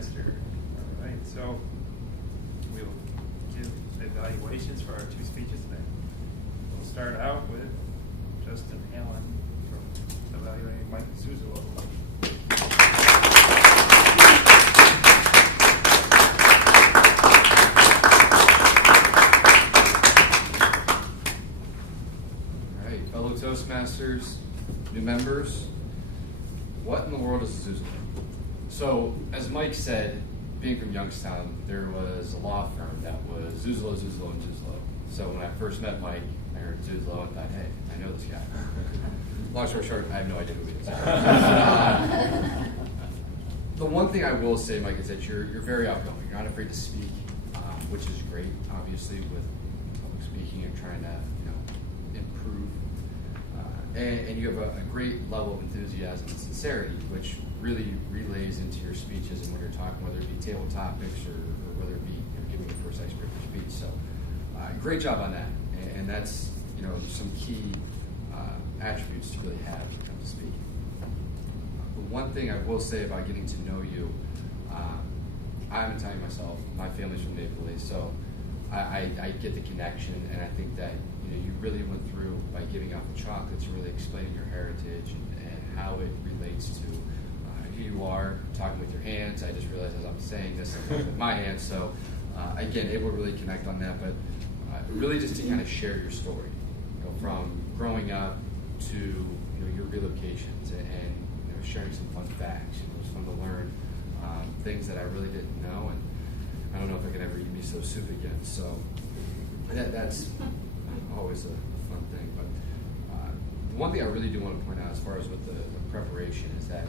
Toastmaster. All right, so we will give evaluations for our two speeches today. We'll start out with Justin Allen from evaluating Mike Zuzolo. All right, fellow Toastmasters, new members, what in the world is a Zuzolo? So, as Mike said, being from Youngstown, there was a law firm that was Zuzolo, Zuzolo, and Zuzolo. So when I first met Mike, I heard Zuzolo and thought, hey, I know this guy. Long story short, I have no idea who he is. The one thing I will say, Mike, is that you're very outgoing. You're not afraid to speak, which is great, obviously, with public speaking and trying to, improve. And you have a great level of enthusiasm and sincerity, which really relays into your speeches and when you're talking, whether it be table topics or whether it be giving your first icebreaker speech. So, great job on that. And that's some key attributes to really have when it comes to speaking. But one thing I will say about getting to know you, I'm Italian myself. My family's from Napoli, so I get the connection, and I think that you really went through by giving out the chocolates, really explaining your heritage and how it relates to who you are, talking with your hands. I just realized as I'm saying this with my hands, so again, able to really connect on that, but really just to kind of share your story, from growing up to your relocations and sharing some fun facts. It was fun to learn things that I really didn't know, and I don't know if I could ever eat miso soup again. So that's always a fun thing. But one thing I really do want to point out as far as with the preparation is that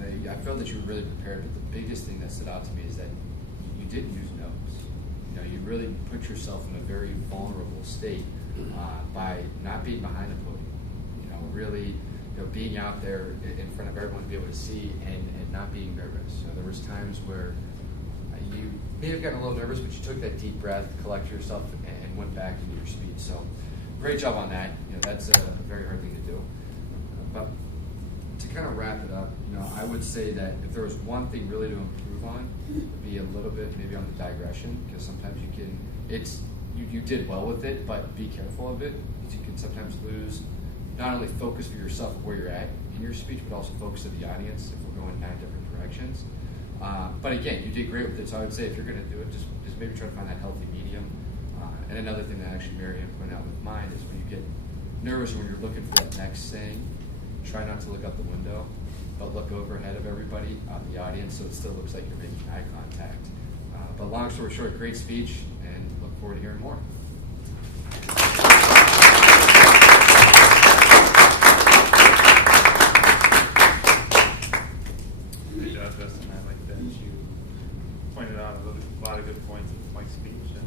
I felt that you were really prepared, but the biggest thing that stood out to me is that you didn't use notes. You really put yourself in a very vulnerable state by not being behind the podium. Really being out there in front of everyone to be able to see and not being nervous. There was times where you may have gotten a little nervous, but you took that deep breath, collected yourself, and went back into your speech. So great job on that. That's a very hard thing to do. But to kind of wrap it up, I would say that if there was one thing really to improve on, it would be a little bit maybe on the digression, because sometimes you did well with it, but be careful of it, because you can sometimes lose not only focus for yourself of where you're at in your speech, but also focus of the audience if we're going 9 different directions. But again, you did great with it, so I would say if you're going to do it, just maybe try to find that healthy medium. And another thing that actually Marianne pointed out with mine is when you get nervous when you're looking for that next saying, try not to look out the window, but look overhead of everybody out in the audience so it still looks like you're making eye contact. But long story short, great speech, and look forward to hearing more. Good job, Justin. I like that you pointed out a lot of good points in Mike's speech, and